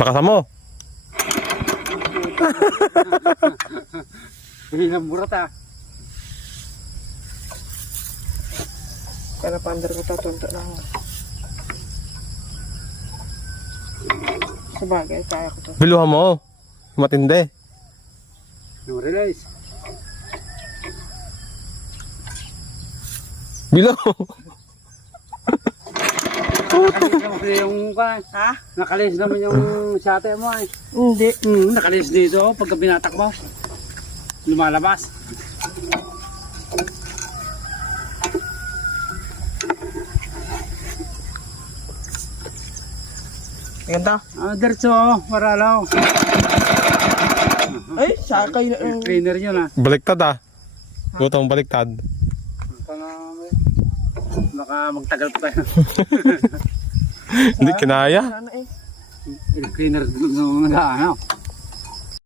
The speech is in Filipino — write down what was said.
Lakasan mo. Hindi na murat ah. Kaya napandar ko tatunto lang. Sabagay, kaya ko to. Biluhan mo. Matindi. No release. Bilo. Yung Ha? nakalis naman yung sate mo ay. Hindi. Nakalis dito pagka binatak mo. Lumalabas. Ganda. Diretso, paralaw. Ay, sakay na. Cleaner yun ah. Baliktad ah. Butong baliktad. Baka magtagal pa tayo. Hindi kinaya. Sana eh. Cleaner nung ano.